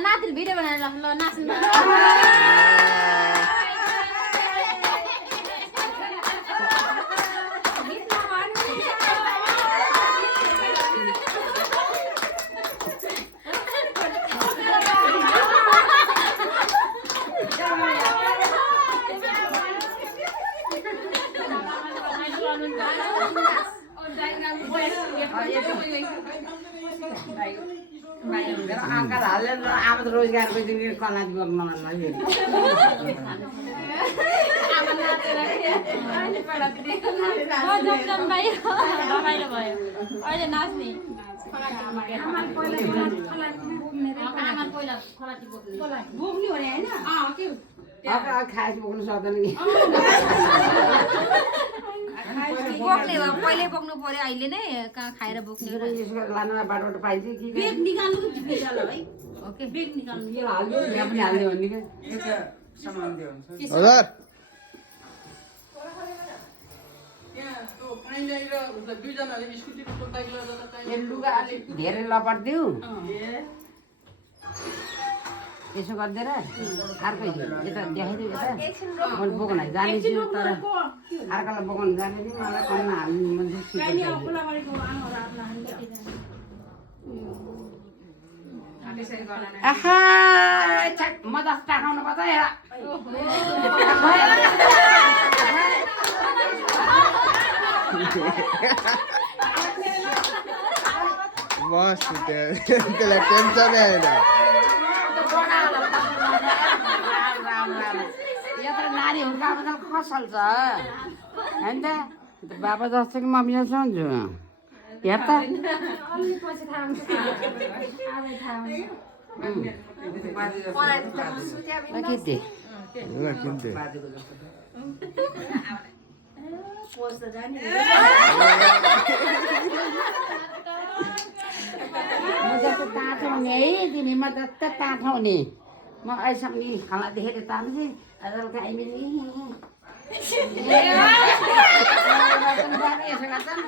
नातिले video बनाएर ल नाच्नु आँखा हालेर आमा त रोजगारको दिन कला बोक्न मन लाग्यो रमाइलो भयो अहिले नाच्ने खास बोक्नु सक्दैन कि बोक्ने हो पहिले बोक्नु पर्यो अहिले नै कहाँ खाएर बोक्ने हो लानु बाटोबाट पाइन्छ कि बेग निकाल्नु ओके बेग निकाल्नु यहाँ पनि हाल्ने हो नि क्या हजुर लुगा अलिक धेरै लपटिदिउ यसो गरिदिएर अर्कै यता देखाइदिउ यता मैले बोक्न जानेछु तर अर्कालाई बोक्न जानेछु मलाई कन्न हाल्नु मन छ आहा म जस्तो खाउनु पर्छ मस्त त्यसलाई टेन्सनै होइन यत्रो नानी हुर्काएको खसल्छ होइन त बाबा जस्तो कि मम्मी जस्तो हुन्छु हेर त के किन्थे म जस्तो तातो हुने है तिमी म जस्तो तातो हुने म अहिलेसम्म नि खाना देखेर तातो चाहिँ यसो गर्छन्